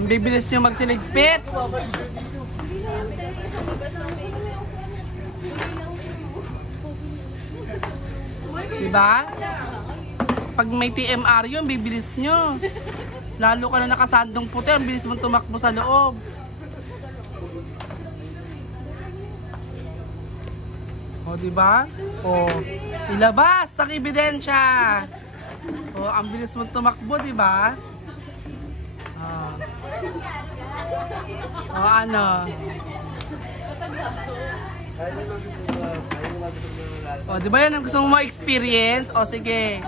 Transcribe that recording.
Ang bibilis nyo magsiligpit. Diba? Pag may TMR yun, bibilis nyo. Lalo ka na nakasandong puti, ang bilis mong tumakbo sa loob. O, diba? O, ilabas ang ebidensya. O, ang bilis mong tumakbo, diba? O, ano? O, diba yan ang gusto mo ma-experience? O, sige.